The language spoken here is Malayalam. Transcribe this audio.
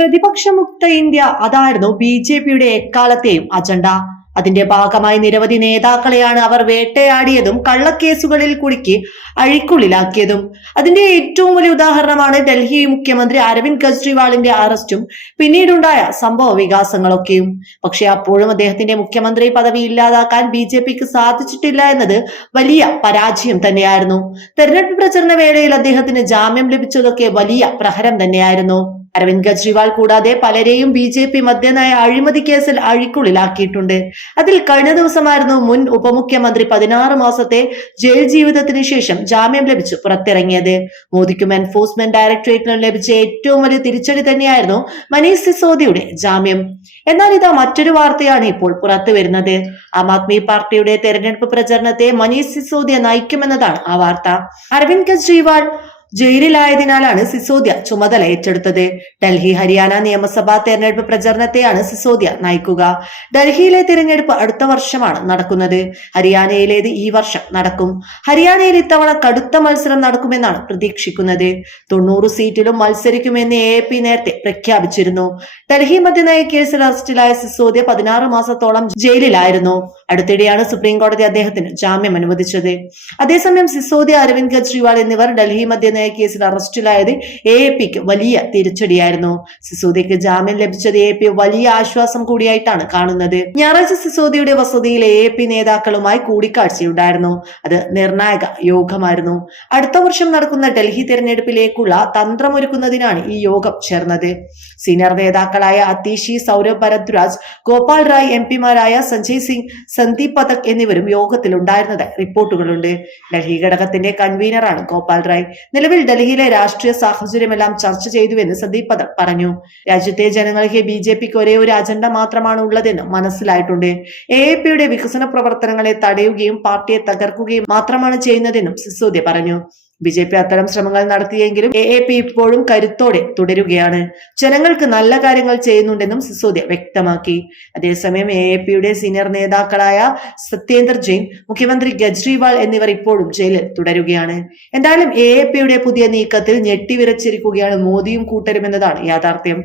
പ്രതിപക്ഷമുക്ത ഇന്ത്യ അതായിരുന്നു ബി ജെ പിയുടെ എക്കാലത്തെയും അജണ്ട. അതിന്റെ ഭാഗമായി നിരവധി നേതാക്കളെയാണ് അവർ വേട്ടയാടിയതും കള്ളക്കേസുകളിൽ കുടുക്കി അഴിക്കുള്ളിലാക്കിയതും. അതിന്റെ ഏറ്റവും വലിയ ഉദാഹരണമാണ് ഡൽഹി മുഖ്യമന്ത്രി അരവിന്ദ് കെജ്രിവാളിന്റെ അറസ്റ്റും പിന്നീടുണ്ടായ സംഭവ വികാസങ്ങളൊക്കെയും. പക്ഷെ അപ്പോഴും അദ്ദേഹത്തിന്റെ മുഖ്യമന്ത്രി പദവി ഇല്ലാതാക്കാൻ ബി ജെ പിക്ക് സാധിച്ചിട്ടില്ല എന്നത് വലിയ പരാജയം തന്നെയായിരുന്നു. തെരഞ്ഞെടുപ്പ് പ്രചരണ വേളയിൽ അദ്ദേഹത്തിന് ജാമ്യം ലഭിച്ചതൊക്കെ വലിയ പ്രഹരം തന്നെയായിരുന്നു. അരവിന്ദ് കെജ്രിവാൾ കൂടാതെ പലരെയും ബി ജെ പി മദ്യനയ അഴിമതി കേസിൽ അഴിക്കുള്ളിലാക്കിയിട്ടുണ്ട്. അതിൽ കഴിഞ്ഞ ദിവസമായിരുന്നു മുൻ ഉപമുഖ്യമന്ത്രി പതിനാറ് മാസത്തെ ജയിൽ ജീവിതത്തിന് ശേഷം ജാമ്യം ലഭിച്ചു പുറത്തിറങ്ങിയത്. മോദിക്കും എൻഫോഴ്സ്മെന്റ് ഡയറക്ടറേറ്റിനും ലഭിച്ച ഏറ്റവും വലിയ തിരിച്ചടി തന്നെയായിരുന്നു മനീഷ് സിസോദിയുടെ ജാമ്യം. എന്നാൽ ഇതാ മറ്റൊരു വാർത്തയാണ് ഇപ്പോൾ പുറത്തു വരുന്നത്. ആം ആദ്മി പാർട്ടിയുടെ തെരഞ്ഞെടുപ്പ് പ്രചരണത്തെ മനീഷ് സിസോദിയ നയിക്കുമെന്നതാണ് ആ വാർത്ത. അരവിന്ദ് കെജ്രിവാൾ ജയിലിലായതിനാലാണ് സിസോദിയ ചുമതല ഏറ്റെടുത്തത്. ഡൽഹി ഹരിയാന നിയമസഭാ തെരഞ്ഞെടുപ്പ് പ്രചരണത്തെയാണ് സിസോദിയ നയിക്കുക. ഡൽഹിയിലെ തിരഞ്ഞെടുപ്പ് അടുത്ത വർഷമാണ് നടക്കുന്നത്. ഹരിയാനയിലേത് ഈ വർഷം നടക്കും. ഹരിയാനയിൽ ഇത്തവണ കടുത്ത മത്സരം നടക്കുമെന്നാണ് പ്രതീക്ഷിക്കുന്നത്. തൊണ്ണൂറ് സീറ്റിലും മത്സരിക്കുമെന്ന് എ പി നേരത്തെ പ്രഖ്യാപിച്ചിരുന്നു. ഡൽഹി മദ്യനയ കേസിൽ അറസ്റ്റിലായ സിസോദിയ പതിനാറ് മാസത്തോളം ജയിലിലായിരുന്നു. അടുത്തിടെയാണ് സുപ്രീം കോടതി അദ്ദേഹത്തിന് ജാമ്യം അനുവദിച്ചത്. അതേസമയം സിസോദിയ അരവിന്ദ് കെജ്രിവാൾ എന്നിവർ ഡൽഹി മദ്യനയ കേസിൽ അറസ്റ്റിലായത് എ പിക്ക് വലിയ തിരിച്ചടിയായിരുന്നു. സിസോദിയക്ക് ജാമ്യം ലഭിച്ചത് എ പി വലിയ ആശ്വാസം കൂടിയായിട്ടാണ് കാണുന്നത്. ഞായറാഴ്ച സിസോദിയുടെ വസതിയിൽ എ പി നേതാക്കളുമായി കൂടിക്കാഴ്ചയുണ്ടായിരുന്നു. അത് നിർണായക യോഗമായിരുന്നു. അടുത്ത വർഷം നടക്കുന്ന ഡൽഹി തെരഞ്ഞെടുപ്പിലേക്കുള്ള തന്ത്രമൊരുക്കുന്നതിനാണ് ഈ യോഗം ചേർന്നത്. സീനിയർ നേതാക്കളായ അതീഷി സൗരഭ് ഭരദ്വാജ് ഗോപാൽ റായ് എം പിമാരായ സഞ്ജയ് സിംഗ് സന്ദീപ് പതക് എന്നിവരും യോഗത്തിൽ ഉണ്ടായിരുന്നത് റിപ്പോർട്ടുകളുണ്ട്. ഡൽഹി ഘടകത്തിന്റെ കൺവീനറാണ് ഗോപാൽ റായ്. നിലവിൽ ഡൽഹിയിലെ രാഷ്ട്രീയ സാഹചര്യമെല്ലാം ചർച്ച ചെയ്തുവെന്ന് സന്ദീപ് പതക് പറഞ്ഞു. രാജ്യത്തെ ജനങ്ങൾക്ക് ബി ജെ പിക്ക് ഒരേ ഒരു അജണ്ട മാത്രമാണ് ഉള്ളതെന്ന് മനസ്സിലായിട്ടുണ്ട്. എ എ പിയുടെ വികസന പ്രവർത്തനങ്ങളെ തടയുകയും പാർട്ടിയെ തകർക്കുകയും മാത്രമാണ് ചെയ്യുന്നതെന്നും സിസോദ്യ പറഞ്ഞു. ബി ജെ പി അത്തരം ശ്രമങ്ങൾ നടത്തിയെങ്കിലും എ എ പി ഇപ്പോഴും കരുത്തോടെ തുടരുകയാണ്. ജനങ്ങൾക്ക് നല്ല കാര്യങ്ങൾ ചെയ്യുന്നുണ്ടെന്നും സിസോദിയ വ്യക്തമാക്കി. അതേസമയം എ എ പിയുടെ സീനിയർ നേതാക്കളായ സത്യേന്ദർ ജെയിൻ മുഖ്യമന്ത്രി കെജ്രിവാൾ എന്നിവർ ഇപ്പോഴും ജയിലിൽ തുടരുകയാണ്. എന്തായാലും എ എ പിയുടെ പുതിയ നീക്കത്തിൽ ഞെട്ടിവിറച്ചിരിക്കുകയാണ് മോദിയും കൂട്ടരുമെന്നതാണ് യാഥാർത്ഥ്യം.